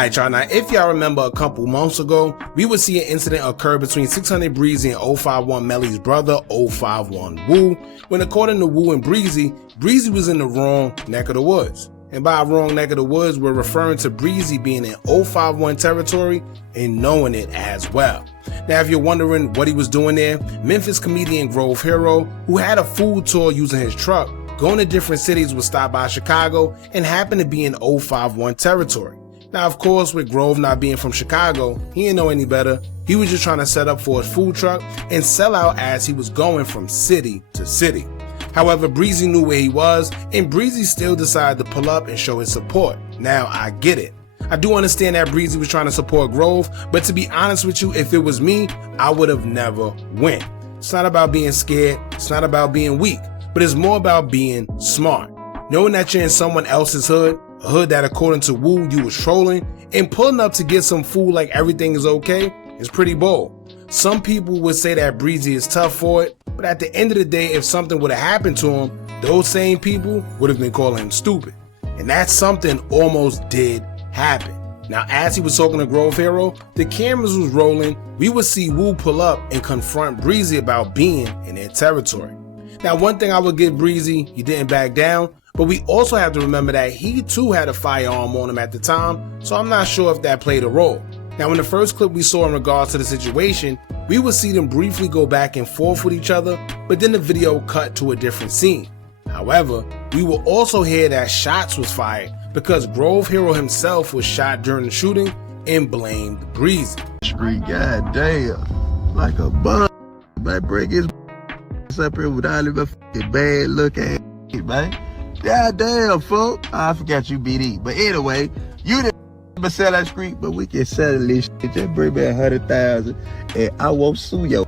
Alright y'all, now if y'all remember a couple months ago, we would see an incident occur between 600 Breezy and 051 Melly's brother 051 Woo, when according to Woo and Breezy, Breezy was in the wrong neck of the woods. And by wrong neck of the woods, we're referring to Breezy being in 051 territory and knowing it as well. Now if you're wondering what he was doing there, Memphis comedian Grove Hero, who had a food tour using his truck, going to different cities, was stopped by Chicago and happened to be in 051 territory. Now, of course, with Grove not being from Chicago, he didn't know any better. He was just trying to set up for his food truck and sell out as he was going from city to city. However, Breezy knew where he was, and Breezy still decided to pull up and show his support. Now, I get it. I do understand that Breezy was trying to support Grove, but to be honest with you, if it was me, I would have never went. It's not about being scared, it's not about being weak, but it's more about being smart. Knowing that you're in someone else's hood, a hood that according to Woo you was trolling, and pulling up to get some food like everything is okay is pretty bold. Some people would say that Breezy is tough for it, but at the end of the day, if something would have happened to him, those same people would have been calling him stupid. And that something almost did happen. Now as he was talking to Grove Hero, the cameras was rolling, we would see Woo pull up and confront Breezy about being in their territory. Now one thing I would give Breezy, he didn't back down, but we also have to remember that he too had a firearm on him at the time, so I'm not sure if that played a role. Now in the first clip we saw in regards to the situation, we would see them briefly go back and forth with each other, but then the video cut to a different scene. However, we will also hear that shots was fired because Grove Hero himself was shot during the shooting and blamed Breezy. Street, goddamn, like a bug. Man, bring his up here without even fucking bad look at it, man. Goddamn, fool. I forgot you BD. But anyway, you didn't sell that street, but we can sell this shit. Just bring me 100,000 and I won't sue you.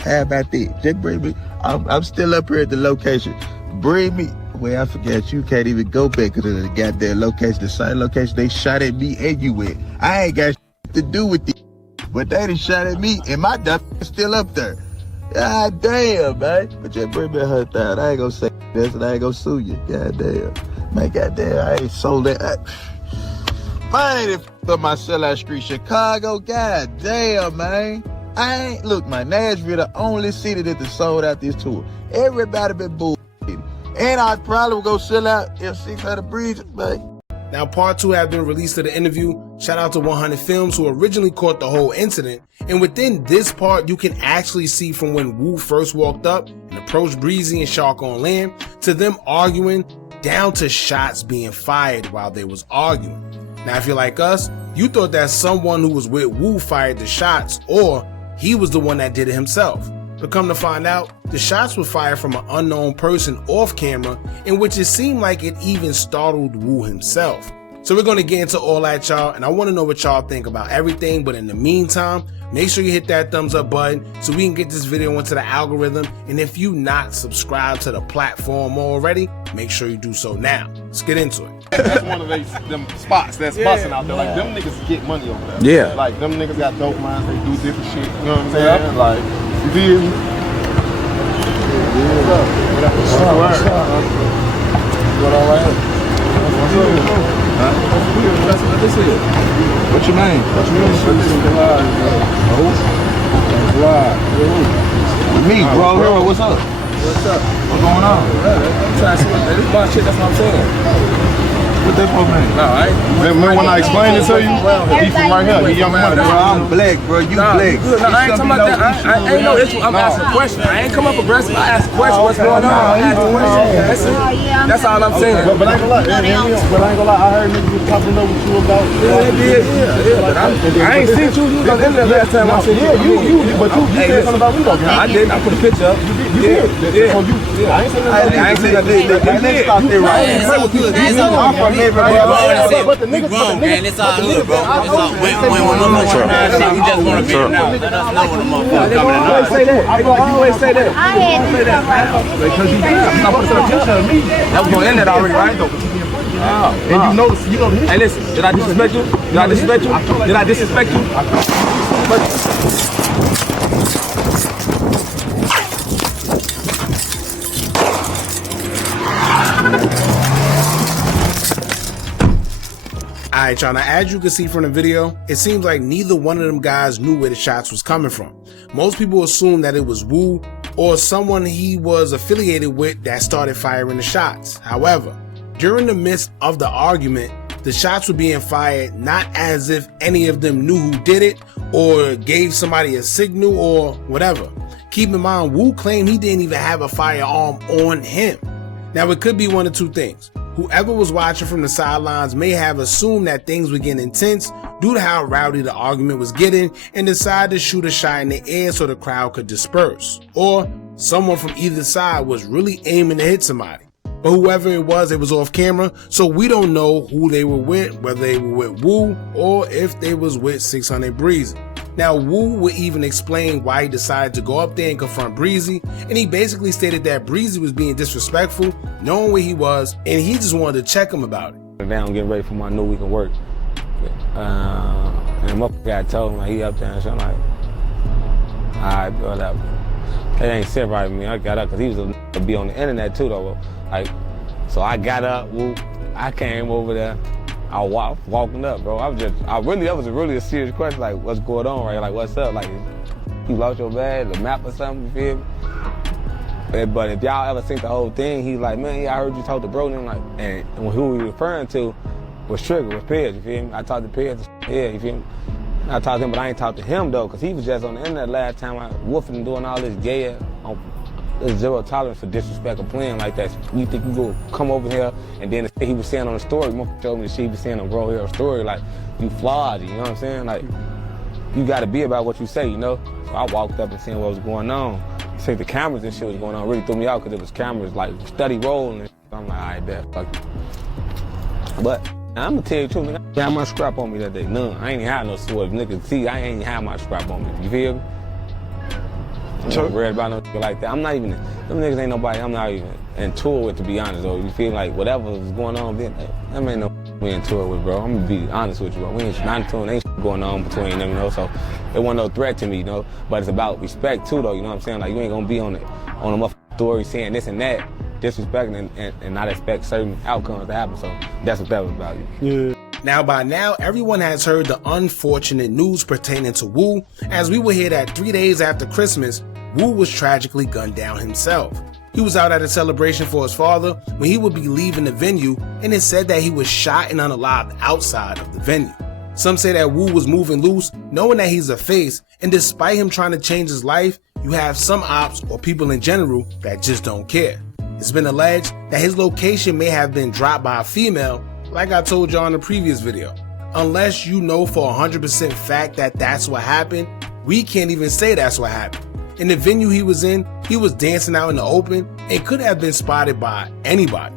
How about that? Just bring me. I'm still up here at the location. Bring me. Well, I forgot you can't even go back to the goddamn location, the same location they shot at me and you with. I ain't got shit to do with it, but they done shot at me and my duck is still up there. God damn, man. But just bring me 100,000. I ain't gonna say this and I ain't gonna sue you. God damn. Man, goddamn, I ain't sold that. Man, I ain't f***ed my sellout street, Chicago. God damn, man. I ain't, look, man, Nashville the only city that sold out this tour. Everybody been bullshitting. And I probably would go sell out if 600 Breezy, man. Now part 2 has been released of the interview. Shout out to 100 Films who originally caught the whole incident. And within this part, you can actually see from when Woo first walked up and approached Breezy and Shark on land to them arguing down to shots being fired while they was arguing. Now if you're like us, you thought that someone who was with Woo fired the shots or he was the one that did it himself. But come to find out, the shots were fired from an unknown person off camera, in which it seemed like it even startled Woo himself. So we're going to get into all that, y'all, and I want to know what y'all think about everything, but in the meantime, make sure you hit that thumbs up button so we can get this video into the algorithm, and if you not subscribed to the platform already, make sure you do so now. Let's get into it. That's one of them spots that's busting out there. Like, them niggas get money over there. Yeah. Like, them niggas got dope minds, they do different shit, you know what I'm saying? Like, you feel me? What's up? What all right? What's your name? Me, bro. Hero, what's up? What's up? What's going on? I'm trying to see this is my shit, that's what I'm saying. What that for, man? No, I ain't. Remember when I explained it to you? He from right here, he young money. Bro, I'm black, bro. You black. Good. No, I ain't talking about that. I ain't no issue. I'm asking a question. I ain't come up aggressive. I asked a question. What's going on? I asked a question. That's all I'm saying. But I ain't gonna lie. I heard niggas popping up with you about. Yeah. But I ain't seen you. You was on the internet last time I seen you. But you said something about me though. I didn't. I put a picture up. You did. Yeah. I ain't saying nothing. Let's stop there right. But the niggas, grown, man. It's all good, bro. It's all when one motherfucker shit, we just want to be now. Let us know when the motherfucker coming in. Always say that. I always say that. I had to come right. Because you did. I'm putting a picture of me. That was on the internet already, right? and you know the history. Hey, listen. Did I disrespect you? Did I disrespect you? Did I disrespect you? Alright y'all, now as you can see from the video, it seems like neither one of them guys knew where the shots was coming from. Most people assume that it was Wu or someone he was affiliated with that started firing the shots. However, during the midst of the argument, the shots were being fired not as if any of them knew who did it or gave somebody a signal or whatever. Keep in mind, Wu claimed he didn't even have a firearm on him. Now it could be one of two things. Whoever was watching from the sidelines may have assumed that things were getting intense due to how rowdy the argument was getting and decided to shoot a shot in the air so the crowd could disperse. Or someone from either side was really aiming to hit somebody. But whoever it was off camera, so we don't know who they were with, whether they were with Wu or if they was with 600 Breezy. Now Wu would even explain why he decided to go up there and confront Breezy, and he basically stated that Breezy was being disrespectful, knowing where he was, and he just wanted to check him about it. Now I'm getting ready for my new week of work. And my guy told him like he up there and so I'm like, alright, whatever. It ain't sit right with me. I got up because he was to be on the internet too though. Like, so I got up, whoop, I came over there. I walking up, bro. That was really a serious question. Like, what's going on, right? Like, what's up? Like, you lost your bag, the map or something, you feel me? But if y'all ever seen the whole thing, he's like, man, yeah, I heard you talk to bro. And like, and who he was referring to was Trigger, was Pez, you feel me? I talked to Pez, yeah, you feel me? I talked to him, but I ain't talked to him though, because he was just on the internet last time, like, woofing and doing all this gay. There's zero tolerance for disrespect or playing like that. You think you go come over here and then the shit he was saying on the story, showed me the shit he was saying on Bro Hero story, like, you flawed, you know what I'm saying? Like, you gotta be about what you say, you know? So I walked up and seen what was going on. You see the cameras and shit was going on, really threw me out because it was cameras like steady rolling and shit. I'm like, alright, bet, fuck it. But I'm gonna tell you the truth, nigga, I had my scrap on me that day. None. I ain't had no sword. Nigga, see, I ain't had my scrap on me. You feel me? I'm not worried about no shit like that. I'm not even, them niggas ain't nobody I'm not even in tour with, to be honest, though. You feel like whatever is going on, then, that ain't no we in tour with, bro. I'm gonna be honest with you, bro. We ain't not in tour, ain't going on between them, you know, so it wasn't no threat to me, you know. But it's about respect too, though, you know what I'm saying? Like, you ain't gonna be on a motherfucking story saying this and that, disrespecting and not expect certain outcomes to happen, so that's what that was about. Yeah. Now by now, everyone has heard the unfortunate news pertaining to Wu, as we will hear that 3 days after Christmas, Wu was tragically gunned down himself. He was out at a celebration for his father when he would be leaving the venue, and it said that he was shot and unalived outside of the venue. Some say that Wu was moving loose, knowing that he's a face, and despite him trying to change his life, you have some ops or people in general that just don't care. It's been alleged that his location may have been dropped by a female, like I told y'all in the previous video. Unless you know for 100% fact that that's what happened, we can't even say that's what happened. In the venue he was in, he was dancing out in the open and could have been spotted by anybody.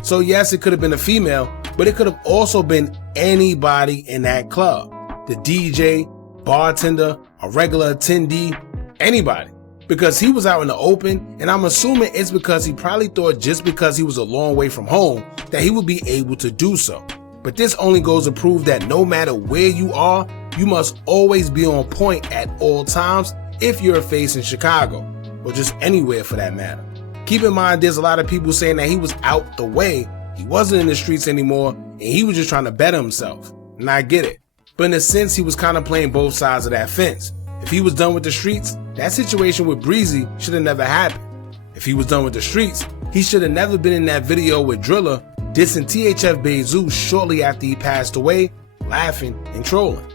So yes, it could have been a female, but it could have also been anybody in that club. The DJ, bartender, a regular attendee, anybody. Because he was out in the open, and I'm assuming it's because he probably thought just because he was a long way from home that he would be able to do so. But this only goes to prove that no matter where you are, you must always be on point at all times if you're a face in Chicago, or just anywhere for that matter. Keep in mind, there's a lot of people saying that he was out the way, he wasn't in the streets anymore, and he was just trying to better himself. And I get it. But in a sense, he was kind of playing both sides of that fence. If he was done with the streets, that situation with Breezy should have never happened. If he was done with the streets, he should have never been in that video with Driller, dissing THF Bezu shortly after he passed away, laughing and trolling.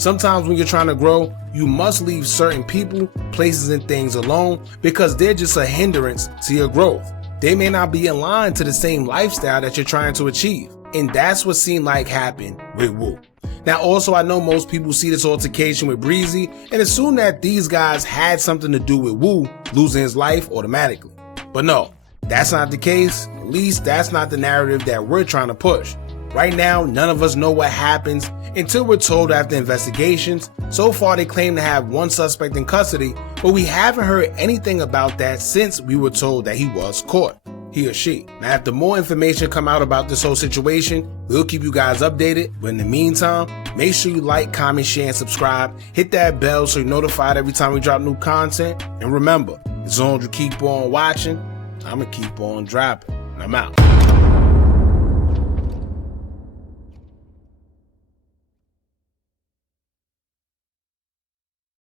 Sometimes when you're trying to grow, you must leave certain people, places, and things alone because they're just a hindrance to your growth. They may not be aligned to the same lifestyle that you're trying to achieve. And that's what seemed like happened with Wu. Now also, I know most people see this altercation with Breezy and assume that these guys had something to do with Wu losing his life automatically. But no, that's not the case. At least that's not the narrative that we're trying to push. Right now, none of us know what happens until we're told after investigations. So far, they claim to have one suspect in custody, but we haven't heard anything about that since we were told that he was caught, he or she. Now, after more information come out about this whole situation, we'll keep you guys updated. But in the meantime, make sure you like, comment, share, and subscribe. Hit that bell so you're notified every time we drop new content. And remember, as long as you keep on watching, I'ma keep on dropping. And I'm out.